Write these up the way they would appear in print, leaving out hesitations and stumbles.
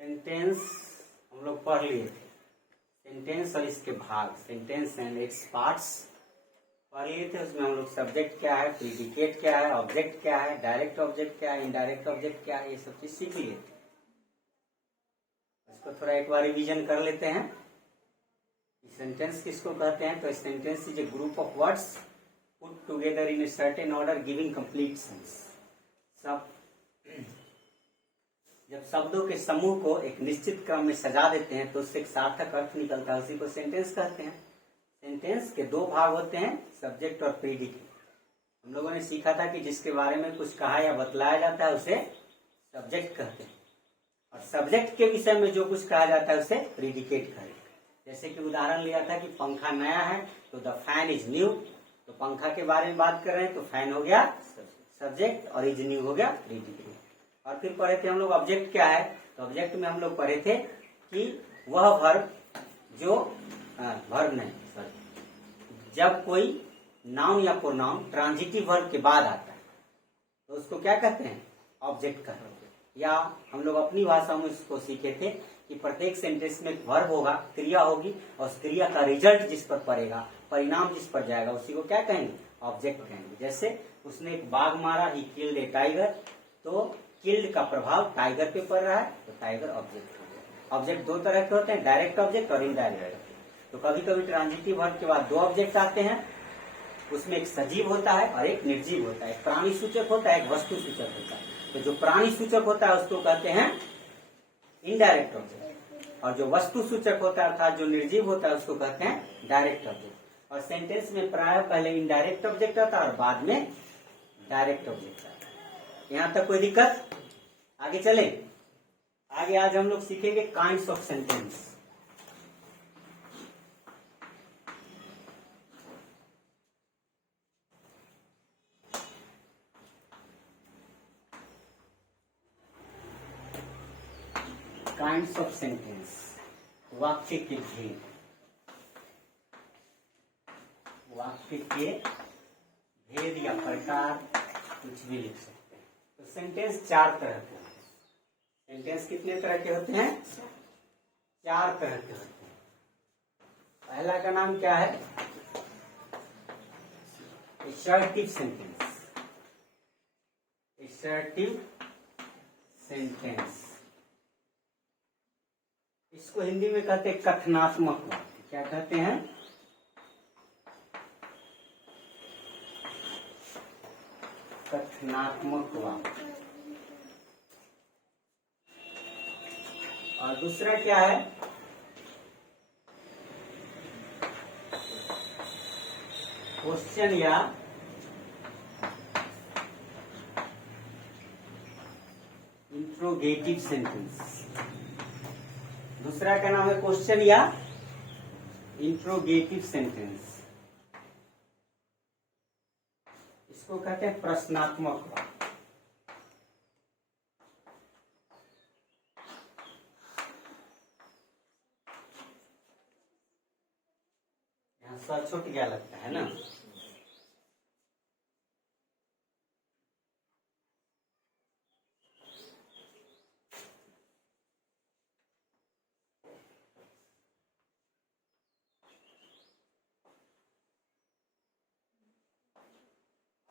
Sentence हम लोग पढ़ लिए थे। सेंटेंस और इसके भाग, सेंटेंस एंड इट्स पार्ट्स पढ़ लिए थे। उसमें हम लोग सब्जेक्ट क्या है, प्रीडिकेट क्या है, ऑब्जेक्ट क्या है, डायरेक्ट ऑब्जेक्ट क्या है, इनडायरेक्ट ऑब्जेक्ट क्या है, ये सब चीज सीख लिए थे। इसको थोड़ा एक बार रिवीजन कर लेते हैं। सेंटेंस किसको कहते हैं? तो sentence is a group of words put together in a certain order giving complete sense. सब जब शब्दों के समूह को एक निश्चित क्रम में सजा देते हैं तो उससे एक सार्थक अर्थ निकलता है, उसी को सेंटेंस कहते हैं। सेंटेंस के दो भाग होते हैं, सब्जेक्ट और प्रीडिकेट। हम लोगों ने सीखा था कि जिसके बारे में कुछ कहा या बतलाया जाता है उसे सब्जेक्ट कहते हैं, और सब्जेक्ट के विषय में जो कुछ कहा जाता है उसे प्रीडिकेट कहते हैं। जैसे कि उदाहरण लिया था कि पंखा नया है तो द फैन इज न्यू, तो पंखा के बारे में बात कर रहे हैं तो फैन हो गया सब्जेक्ट और इज न्यू हो गया प्रीडिकेट। और फिर पढ़े थे हम लोग ऑब्जेक्ट क्या है, तो ऑब्जेक्ट में हम लोग पढ़े थे कि वह वर्ब जो वर्ब नहीं सॉरी जब कोई नाउन या प्रोनाउन ट्रांजिटिव वर्ब के बाद आता है तो उसको क्या कहते हैं? ऑब्जेक्ट कहते हैं। या हम लोग अपनी भाषा में इसको सीखे थे कि प्रत्येक सेंटेंस में एक वर्ब होगा, क्रिया होगी, और उस क्रिया का रिजल्ट जिस पर पड़ेगा, परिणाम जिस पर जाएगा, उसी को क्या कहेंगे? ऑब्जेक्ट कहेंगे। जैसे उसने एक बाघ मारा, ही किल्ड ए टाइगर, तो किल्ड का प्रभाव टाइगर पे पड़ रहा है तो टाइगर ऑब्जेक्ट हो गया। ऑब्जेक्ट दो तरह के होते हैं, डायरेक्ट ऑब्जेक्ट और इनडायरेक्ट। तो कभी कभी ट्रांजिटिव वर्ब के बाद दो ऑब्जेक्ट आते हैं, उसमें एक सजीव होता है और एक निर्जीव होता है, एक प्राणी सूचक होता है, एक वस्तु सूचक होता है। तो जो प्राणी सूचक होता है उसको कहते हैं इनडायरेक्ट ऑब्जेक्ट, और जो वस्तु सूचक होता है अर्थात जो निर्जीव होता है उसको कहते हैं डायरेक्ट ऑब्जेक्ट। और सेंटेंस में प्राय पहले इनडायरेक्ट ऑब्जेक्ट आता है और बाद में डायरेक्ट ऑब्जेक्ट आता है। यहां तक कोई दिक्कत? आगे चले। आगे आज हम लोग सीखेंगे kinds of sentence. Kinds of sentence, वाक्य के भेद। वाक्य के भेद या प्रकार कुछ भी लिख सकते हैं। तो सेंटेंस चार तरह के होते हैं। सेंटेंस कितने तरह के होते हैं? चार तरह के होते हैं। पहला का नाम क्या है? Assertive sentence. असर्टिव सेंटेंस, इसको हिंदी में कहते हैं कथनात्मक वाक्य। क्या कहते हैं? कथनात्मक वाक्य। और दूसरा क्या है? क्वेश्चन या इंट्रोगेटिव सेंटेंस। दूसरा का नाम है क्वेश्चन या इंट्रोगेटिव सेंटेंस। इसको कहते हैं प्रश्नात्मक वाक्य। यहां सा छूट गया लगता है ना?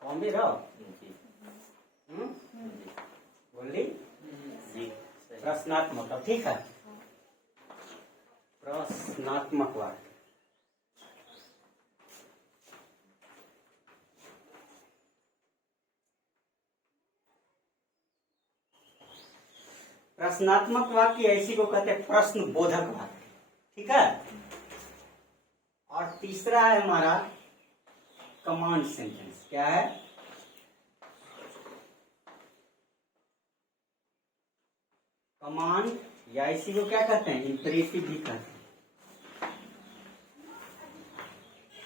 बॉम्बे रहो बोली जी। प्रश्नात्मक, ठीक है। प्रश्नात्मक वाक्य। प्रश्नात्मक वाक्य ऐसी को कहते हैं प्रश्न बोधक वाक्य, ठीक है। और तीसरा है हमारा कमांड सेंटेंस। क्या है? कमांड या इसी को क्या कहते हैं? इंपरेटिव भी कहते हैं।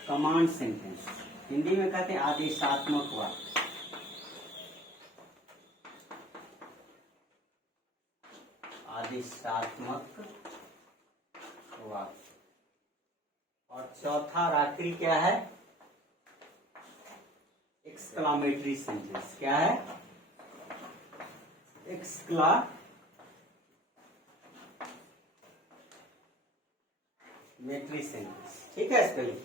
कमांड सेंटेंस हिंदी में कहते हैं आदेशात्मक वाक्य। आदेशात्मक वाक्य। और चौथा और आखिरी क्या है? Exclamatory sentence. क्या है? सेंटेंस, ठीक है। Spelling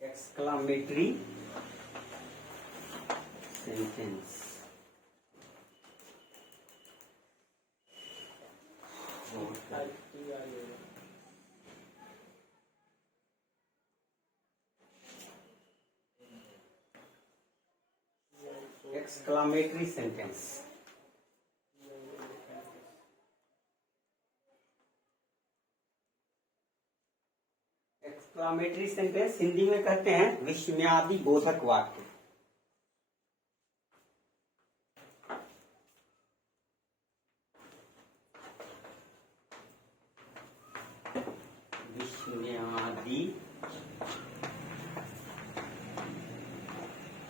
exclamatory sentence. Exclamatory sentence. Exclamatory sentence Hindi में कहते हैं विस्मयादि बोधक वाक्य। विस्मयादि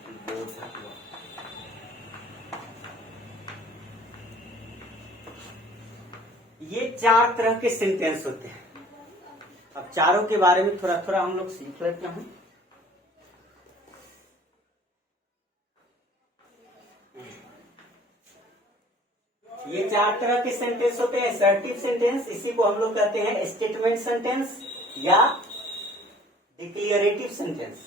बोधक वाक्य। ये 4 तरह के सेंटेंस होते हैं। अब चारों के बारे में थोड़ा थोड़ा हम लोग सीख लेते हैं। ये 4 तरह के सेंटेंस होते हैं। असर्टिव सेंटेंस, इसी को हम लोग कहते हैं स्टेटमेंट सेंटेंस या declarative sentence.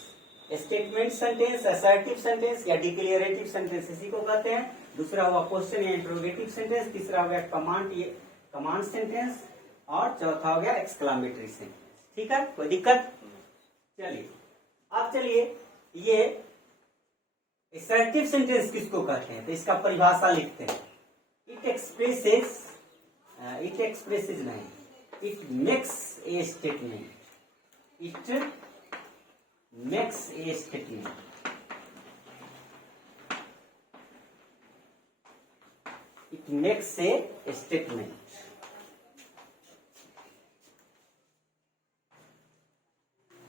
Statement sentence, assertive sentence या डिक्लेरेटिव सेंटेंस, इसी को कहते हैं। दूसरा हुआ क्वेश्चन या इंट्रोगेटिव सेंटेंस, तीसरा हो गया कमांड सेंटेंस, और चौथा हो गया एक्सक्लामेटरी सेंटेंस। ठीक है, कोई दिक्कत? चलिए अब चलिए ये असर्टिव सेंटेंस किसको कहते हैं, तो इसका परिभाषा लिखते हैं। इट एक्सप्रेसेस नहीं, it makes a statement. It makes a statement. It makes a statement.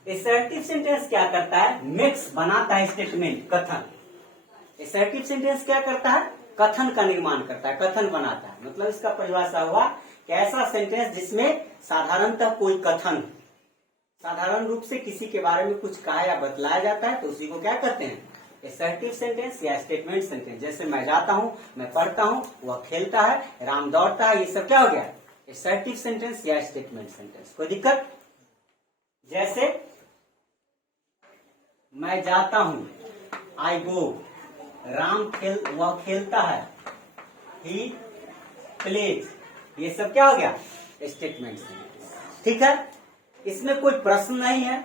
Assertive sentence क्या करता है? मेक्स बनाता है स्टेटमेंट, कथन। असर्टिव सेंटेंस क्या करता है? कथन का निर्माण करता है, कथन बनाता है। मतलब इसका परिभाषा हुआ कि ऐसा सेंटेंस जिसमें साधारणतः कोई कथन, साधारण रूप से किसी के बारे में कुछ कहा या बतलाया जाता है, तो उसी को क्या कहते हैं? असर्टिव सेंटेंस या स्टेटमेंट सेंटेंस। जैसे मैं जाता हूं, मैं पढ़ता हूं, वह खेलता है, राम दौड़ता है, ये सब क्या हो गया? असर्टिव सेंटेंस या स्टेटमेंट सेंटेंस। कोई दिक्कत? जैसे मैं जाता हूं, आई गो, वह खेलता है, ही प्लेज, ये सब क्या हो गया? Statement sentence. ठीक है, इसमें कोई प्रश्न नहीं है,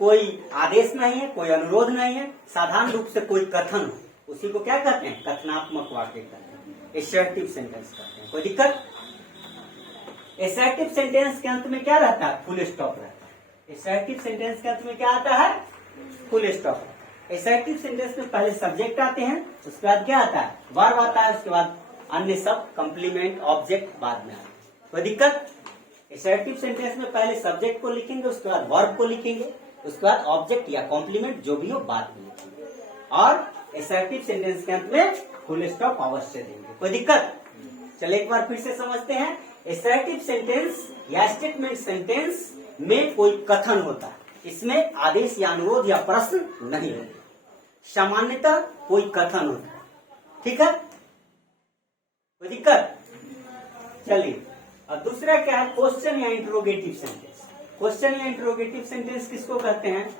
कोई आदेश नहीं है, कोई अनुरोध नहीं है, साधारण रूप से कोई कथन हो, उसी को क्या कहते हैं? कथनात्मक वाक्य कहते हैं, असर्टिव सेंटेंस कहते हैं। कोई दिक्कत? असर्टिव सेंटेंस के अंत में क्या रहता है? फुल स्टॉप रहता है। असर्टिव सेंटेंस के अंत में क्या आता है? Full stop. असर्टिव सेंटेंस में पहले सब्जेक्ट आते हैं, उसके बाद क्या आता है? वर्ब आता है, उसके बाद अन्य सब कंप्लीमेंट ऑब्जेक्ट बाद में आता है। कोई दिक्कत? असर्टिव सेंटेंस में पहले सब्जेक्ट को लिखेंगे, उसके बाद वर्ब को लिखेंगे, उसके बाद ऑब्जेक्ट या कॉम्प्लीमेंट जो भी हो बाद में लिखेंगे, और असर्टिव सेंटेंस के अंत में फुल स्टॉप अवश्य देंगे। कोई दिक्कत? चलिए एक बार फिर से समझते हैं। असर्टिव सेंटेंस या स्टेटमेंट सेंटेंस में कोई कथन होता है, इसमें आदेश या अनुरोध या प्रश्न नहीं होता, सामान्यतः कोई कथन होता है। ठीक है, कोई दिक्कत? चलिए अब दूसरा क्या है? क्वेश्चन या इंट्रोगेटिव सेंटेंस। क्वेश्चन या इंट्रोगेटिव सेंटेंस किसको कहते हैं?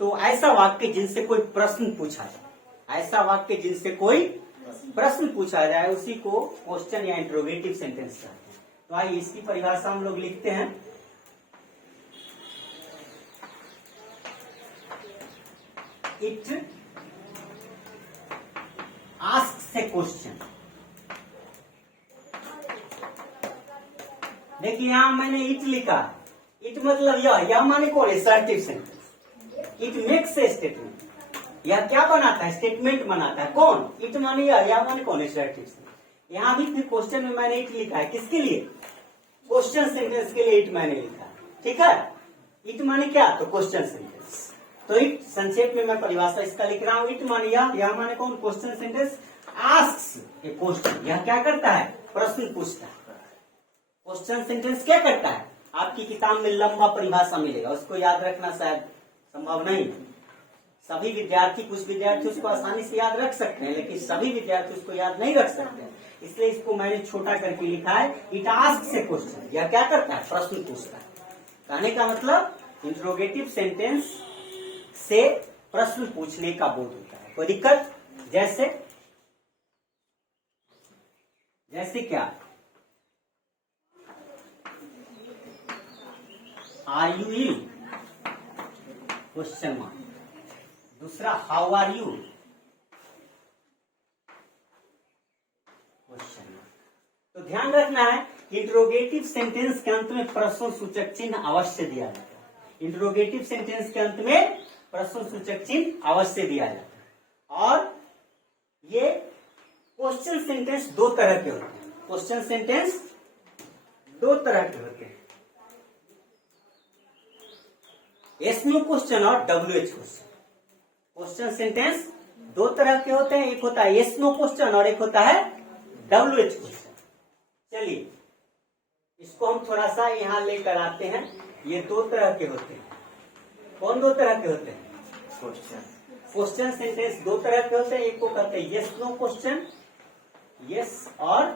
तो ऐसा वाक्य जिनसे कोई प्रश्न पूछा जाए, ऐसा वाक्य जिनसे कोई प्रश्न पूछा जाए, उसी को क्वेश्चन या इंट्रोगेटिव सेंटेंस कहते हैं। तो आइए इसकी परिभाषा हम लोग लिखते हैं। It asks A question. देखिए यहां मैंने इट लिखा, इट मतलब यह माने कौन? Assertive sentence. It makes a statement, यह क्या बनाता है? स्टेटमेंट बनाता है। कौन? इट माने यह माने कौन? Assertive sentence. यहां भी फिर क्वेश्चन में मैंने इट लिखा है, किसके लिए? क्वेश्चन सेंटेंस के लिए इट मैंने लिखा। ठीक है, इट माने क्या? तो क्वेश्चन सेंटेंस। तो इट संक्षेप में मैं परिभाषा इसका लिख रहा हूं। इट माने यह माने कौन? Question sentence. आस्क्स ए क्वेश्चन, यह क्या करता है? प्रश्न पूछता है। क्वेश्चन सेंटेंस क्या करता है? आपकी किताब में लंबा परिभाषा मिलेगा, उसको याद रखना शायद संभव नहीं। सभी विद्यार्थी, कुछ विद्यार्थी उसको आसानी से याद रख सकते हैं, लेकिन सभी विद्यार्थी उसको याद नहीं रख सकते हैं। इसलिए इसको मैंने छोटा करके लिखा है, इट आस्क्स ए क्वेश्चन। यह क्या करता है? प्रश्न पूछता है। कहने का मतलब इंट्रोगेटिव सेंटेंस से प्रश्न पूछने का बोध होता है। कोई दिक्कत? जैसे क्या? Are you ill? Question mark. दूसरा, how are you? Question mark. तो ध्यान रखना है, इंट्रोगेटिव सेंटेंस के अंत में प्रश्न सूचक चिन्ह अवश्य दिया जाता है। इंट्रोगेटिव सेंटेंस के अंत में प्रश्न सूचक चिन्ह अवश्य दिया जाता है। और ये क्वेश्चन सेंटेंस दो तरह के होते हैं। क्वेश्चन सेंटेंस दो तरह के होते हैं, यस नो क्वेश्चन और WH क्वेश्चन। क्वेश्चन सेंटेंस दो तरह के होते हैं, एक होता है यस नो क्वेश्चन और एक होता है WH क्वेश्चन। चलिए इसको हम थोड़ा सा यहां लेकर आते हैं। ये दो तरह के होते हैं। कौन दो तरह के होते हैं? क्वेश्चन सेंटेंस दो तरह के होते हैं, एक को कहते हैं यस नो क्वेश्चन, यस और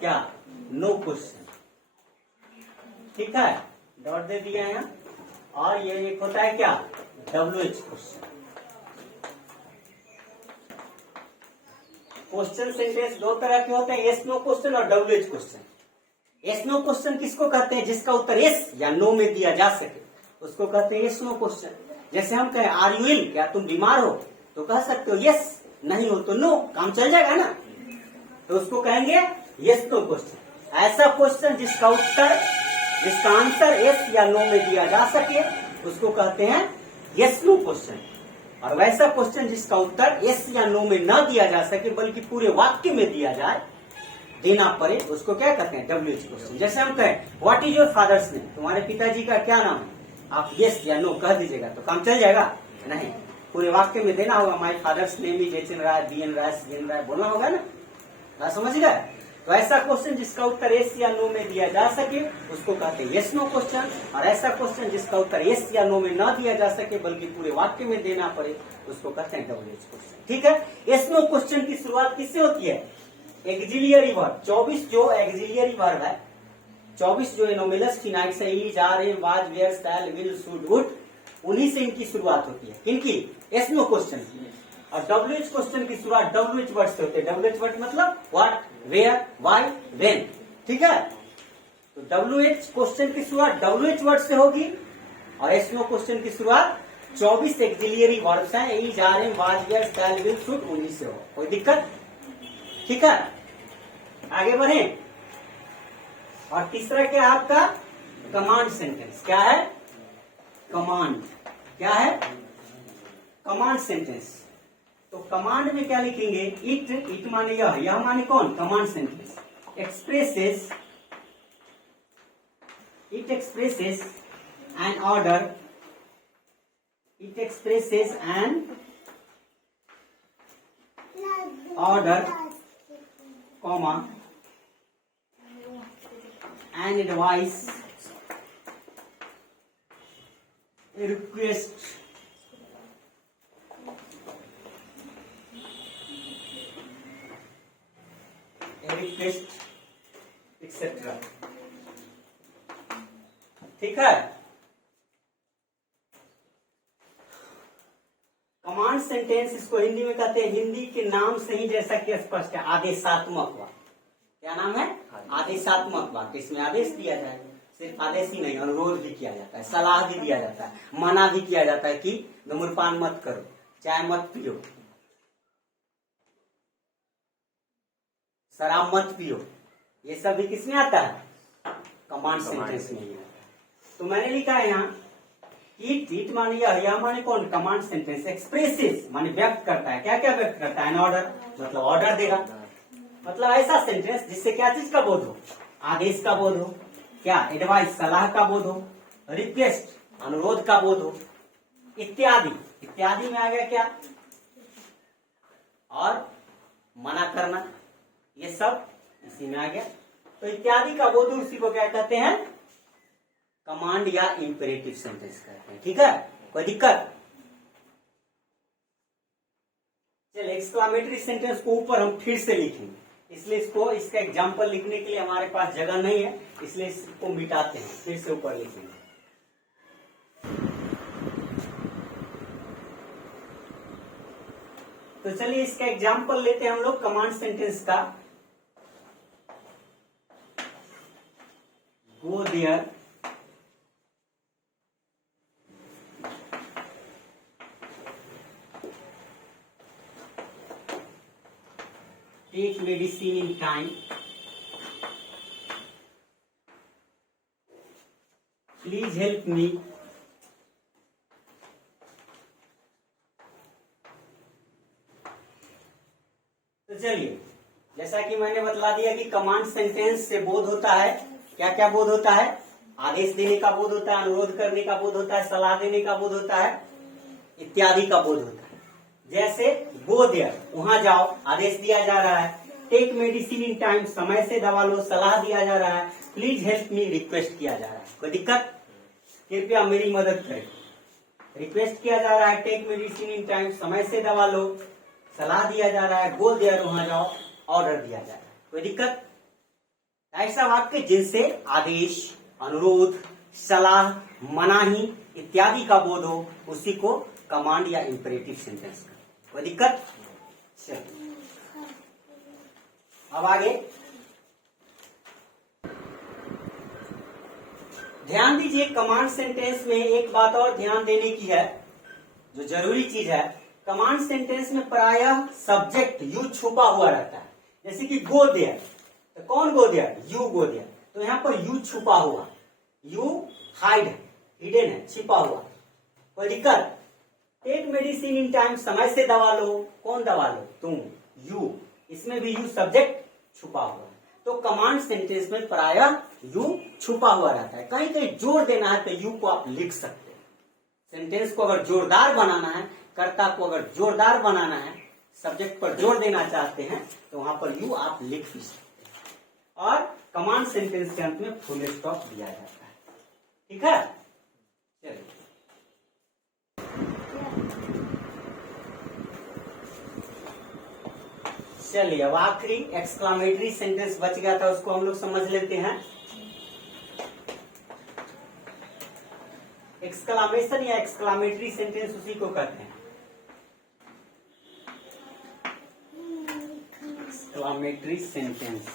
क्या? No question. ठीक है, डॉट दे दिया है। और ये एक होता है क्या? WH question. क्वेश्चन सेंटेंस दो तरह के होते हैं, यस नो क्वेश्चन और WH question. Yes no question किसको कहते हैं? जिसका उत्तर यस या नो में दिया जा सके, उसको कहते हैं यस नो क्वेश्चन। जैसे हम कहें आर यू इल? क्या तुम बीमार हो? तो कह सकते हो यस, नहीं हो तो नो, काम चल जाएगा ना। तो उसको कहेंगे यस नो क्वेश्चन। ऐसा क्वेश्चन जिसका आंसर यस या नो में दिया जा सके, उसको कहते हैं यस नो क्वेश्चन। और वैसा क्वेश्चन जिसका उत्तर यस या नो में न दिया जा सके, बल्कि पूरे वाक्य में दिया जाए, देना पड़े, उसको क्या कहते हैं? WH question. जैसे हम कहें what is your father's name? तुम्हारे पिताजी का क्या नाम है? आप यस या नो कह दीजिएगा तो काम चल जाएगा? नहीं, पूरे वाक्य में देना होगा। My father's name is H N Rai, B N Rai, C N Rai बोलना होगा ना। बात समझ गए? तो ऐसा क्वेश्चन जिसका उत्तर यस या नो में दिया जा सके, उसको कहते हैं यस नो क्वेश्चन। और ऐसा क्वेश्चन जिसका उत्तर यस या नो में न दिया जा सके, बल्कि पूरे वाक्य में देना पड़े, उसको कहते हैं WH क्वेश्चन। ठीक है, यस नो क्वेश्चन की शुरुआत किससे होती है? एक्सिलियरी वर्ब। 24 जो एक्सिलियरी वर्ब है, 24 जो एनोमिनस फिनाइट से is, are, am, was, were, shall, will, should, would, उन्हीं से इनकी शुरुआत होती है। किनकी? यस नो क्वेश्चन की। और WH क्वेश्चन की शुरुआत WH वर्ड से होती है। WH वर्ड मतलब व्हाट, वेयर, व्हाई, व्हेन। ठीक है, तो WH क्वेश्चन की शुरुआत WH वर्ड से होगी। और यस नो क्वेश्चन की शुरुआत 24 एक्सिलियरी वर्ब्स हैं, is, are, am, was, were, shall, will, should, उन्हीं से हो। कोई दिक्कत? ठीक है, आगे बढ़े। और तीसरा क्या है आपका? Command sentence. क्या है? कमांड। क्या है? Command sentence. तो कमांड में क्या लिखेंगे? इट माने यह माने कौन? Command sentence. It expresses an order, it expresses an order, comma, an advice, a request, etc. ठीक है, कमांड सेंटेंस इसको हिंदी में कहते हैं, हिंदी के नाम से ही जैसा कि स्पष्ट है, आदेशात्मक वाक्य। क्या नाम है? आदेशात्मक वाक्य। इसमें आदेश दिया जाए, सिर्फ आदेश ही नहीं, अनुरोध भी किया जाता है, सलाह भी दिया जाता है, मना भी किया जाता है कि धूम्रपान मत करो, चाय मत पियो, शराब मत पियो। ये सब भी किसमें आता है? कमांड सेंटेंस में ही आता है। तो मैंने लिखा है यहाँ इट माने यह माने कौन? Command sentence. एक्सप्रेसेस माने व्यक्त करता है। क्या क्या व्यक्त करता है? एन ऑर्डर, मतलब ऑर्डर देगा, मतलब ऐसा सेंटेंस जिससे क्या चीज का बोध हो? आदेश का बोध हो। क्या? एडवाइस, सलाह का बोध हो। रिक्वेस्ट, अनुरोध का बोध हो, इत्यादि। इत्यादि में आ गया क्या? और मना करना, ये सब इसी में आ गया। तो इत्यादि का बोध उसी को क्या कहते हैं? कमांड या इंपेरेटिव सेंटेंस कहते हैं। ठीक है, कोई दिक्कत? चलिए एक्सक्लामेटरी सेंटेंस को ऊपर हम फिर से लिखेंगे, इसलिए इसको इसका एग्जाम्पल लिखने के लिए हमारे पास जगह नहीं है, इसलिए इसको मिटाते हैं, फिर से ऊपर लिखेंगे। तो चलिए इसका एग्जाम्पल लेते हैं हम लोग कमांड सेंटेंस का। Go there, take medicine in time, please help me, तो चलिए जैसा कि मैंने बतला दिया कि कमांड सेंटेंस से बोध होता है, क्या क्या बोध होता है, आदेश देने का बोध होता है, अनुरोध करने का बोध होता है, सलाह देने का बोध होता है, इत्यादि का बोध होता है। जैसे गो देयर, वहां जाओ, आदेश दिया जा रहा है। टेक मेडिसिन इन टाइम, समय से दवा लो, सलाह दिया जा रहा है। प्लीज हेल्प मी, रिक्वेस्ट किया जा रहा है, कोई दिक्कत, कृपया मेरी मदद करें, रिक्वेस्ट किया जा रहा है। टेक मेडिसिन इन टाइम, समय से दवा लो, सलाह दिया जा रहा है। गो देयर, वहां जाओ, ऑर्डर दिया जा रहा है, कोई दिक्कत। ऐसा वाक्य जिनसे आदेश, अनुरोध, सलाह, मनाही इत्यादि का बोध हो, उसी को कमांड या इंपेरेटिव सेंटेंस का, कोई दिक्कत। चलिए अब आगे ध्यान दीजिए, कमांड सेंटेंस में एक बात और ध्यान देने की है, जो जरूरी चीज है। कमांड सेंटेंस में प्रायः सब्जेक्ट यू छुपा हुआ रहता है। जैसे कि गो देयर, तो कौन go there, you go there, तो यहाँ पर यू छुपा हुआ, यू हाइड है, हिडन है, छिपा हुआ, कोई दिक्कत। टेक मेडिसिन इन टाइम, समय से दवा लो, कौन दवा लो, तुम, यू, इसमें भी यू सब्जेक्ट छुपा हुआ है। तो कमांड सेंटेंस में प्रायः यू छुपा हुआ रहता है। कहीं कहीं जोर देना है तो यू को आप लिख सकते हैं। सेंटेंस को अगर जोरदार बनाना है, कर्ता को अगर जोरदार बनाना है, सब्जेक्ट पर जोर देना चाहते हैं, तो वहां पर यू आप लिख भी सकते हैं। और कमांड सेंटेंस के अंत में फुल स्टॉप दिया जाता है, ठीक है। चलिए चलिए अब आखिरी एक्सक्लामेटरी सेंटेंस बच गया था, उसको हम लोग समझ लेते हैं। एक्सक्लामेशन या एक्सक्लामेटरी सेंटेंस उसी को कहते हैं, एक्सक्लामेटरी सेंटेंस।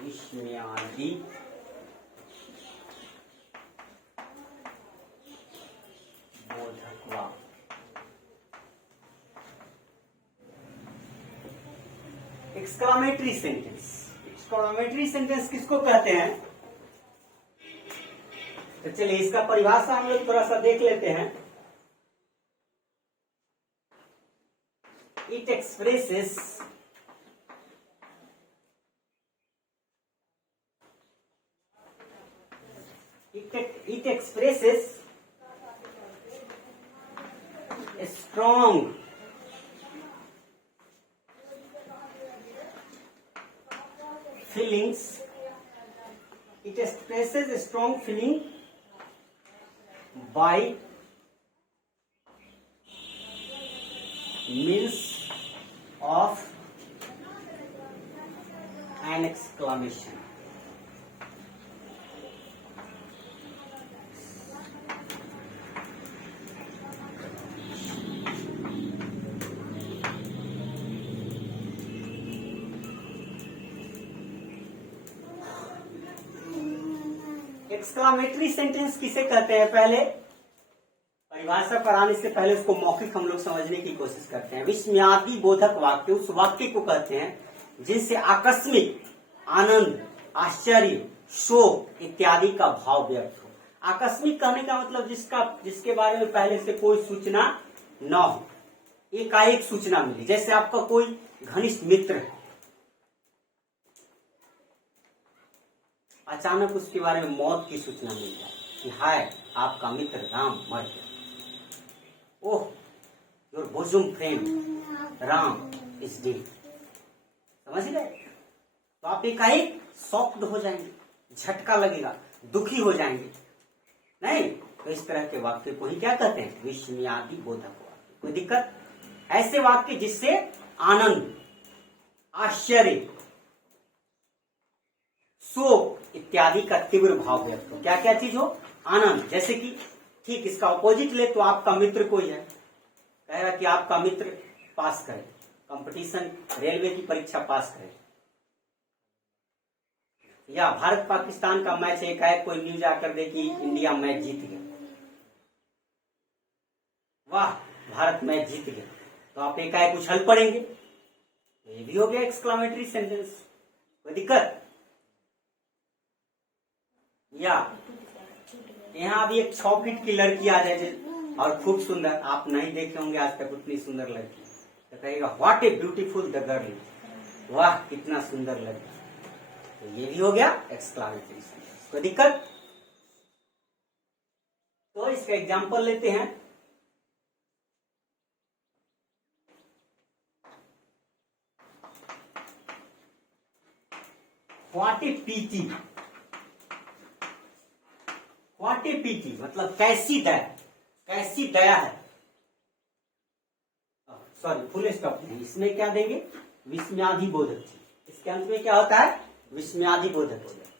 विस्मयादि बोधक वाक्य। एक्सक्लामेटरी सेंटेंस, एक्सक्लामेटरी सेंटेंस किसको कहते हैं, तो चलिए इसका परिभाषा हम लोग थोड़ा सा देख लेते हैं। It expresses it expresses a strong feelings. It expresses a strong feeling by means of an exclamation. Exclamatory sentence किसे कहते हैं, पहले परिभाषा पर आने से पहले उसको मौखिक हम लोग समझने की कोशिश करते हैं। विस्मयादि बोधक वाक्य उस वाक्य को कहते हैं जिनसे आकस्मिक आनंद, आश्चर्य, शोक इत्यादि का भाव व्यक्त हो। आकस्मिक कहने का मतलब जिसके बारे में पहले से कोई सूचना न हो, एकाएक सूचना मिली। जैसे आपका कोई घनिष्ठ मित्र है, अचानक उसके बारे में मौत की सूचना मिल जाए कि हाय आपका मित्र राम मर गया, oh your bosom friend Ram is dead, समझ गए, तो आप एकाएक शॉक्ड हो जाएंगे, झटका लगेगा, दुखी हो जाएंगे। नहीं, तो इस तरह के वाक्य को ही क्या कहते हैं? विस्मयादि बोधक वाक्य। कोई दिक्कत? ऐसे वाक्य जिससे आनंद, आश्चर्य, शोक इत्यादि का तीव्र भाव व्यक्त हो। क्या क्या चीज हो? आनंद। जैसे कि ठीक इसका ऑपोजिट ले तो आपका मित्र कोई है, कह रहा कि आपका मित्र पास करे, कंपटीशन रेलवे की परीक्षा पास करे, या भारत पाकिस्तान का मैच एकाएक कोई न्यूज आकर दे कि इंडिया मैच जीत गया, वाह भारत मैच जीत गया, तो आप एकाएक उछल पड़ेंगे। तो ये भी हो गया एक्सक्लामेटरी सेंटेंस। कोई दिक्कत? या यहाँ अभी एक 6 फीट की लड़की आ जाए और खूब सुंदर, आप नहीं देखे होंगे आज तक उतनी सुंदर लड़की, तो कहेगा what a beautiful the girl, वाह कितना सुंदर लड़की। तो ये भी हो गया एक्सक्लामेटरी सेंटेंस। कोई दिक्कत? तो इसका एग्जांपल लेते हैं। What A PT, what A PT मतलब कैसी दया, कैसी दया है। सॉरी फुल स्टॉप नहीं, इसमें क्या देंगे? विस्मयादि बोधक। इसके अंत में क्या होता है? विस्मयादि बोधक हो जाए।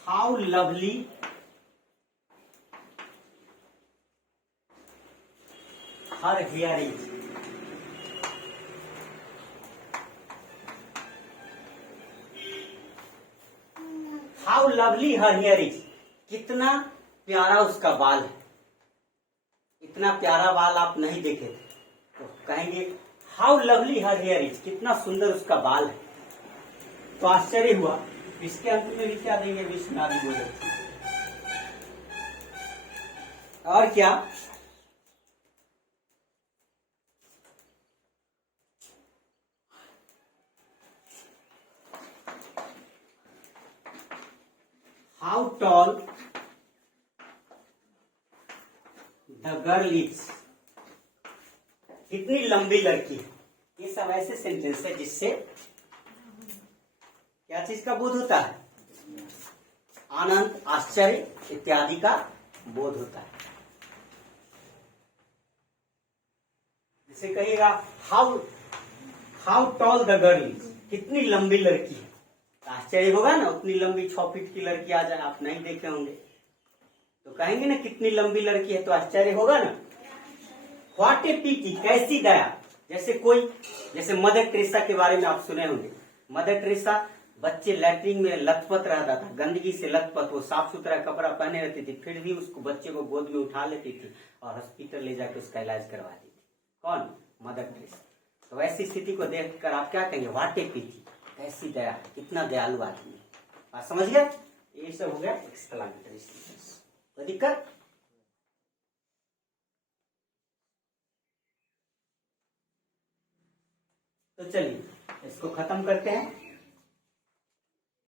How lovely her here is, how lovely her here is, कितना प्यारा उसका बाल है। इतना प्यारा बाल आप नहीं देखे थे, तो कहेंगे how lovely her here is, कितना सुंदर उसका बाल है। तो आश्चर्य हुआ। इसके अंत में भी क्या देंगे? विस्मयादि बोधक। और क्या? How tall the girl is, कितनी लंबी लड़की है। ये सब ऐसे सेंटेंस है जिससे क्या चीज का बोध होता है? आनंद, आश्चर्य इत्यादि का बोध होता है। जैसे कहिएगा how tall the girl is, कितनी लंबी लड़की है, आश्चर्य होगा ना। उतनी लंबी 6 फीट की लड़की आ जाए, आप नहीं देखे होंगे, तो कहेंगे ना कितनी लंबी लड़की है, तो आश्चर्य होगा ना। व्हाट ए पीटी, कैसी दया। जैसे मदर टेरेसा के बारे में आप सुने होंगे। मदर टेरेसा बच्चे लैट्रिन में लथपथ रहता था, गंदगी से लथपथ, वो साफ सुथरा कपड़ा पहने रहती थी, फिर भी उसको बच्चे को गोद में उठा लेती थी और हॉस्पिटल ले जाकर उसका इलाज करवाती थी। कौन? Mother Teresa. तो ऐसी स्थिति को देखकर आप क्या कहेंगे? व्हाट ए पीटी, कैसी दया, कितना दयालु आदमी है। बात समझ गया? ये सब हो गया एक्सक्लामेटरी सेंटेंस। कोई दिक्कत? तो चलिए इसको खत्म करते हैं।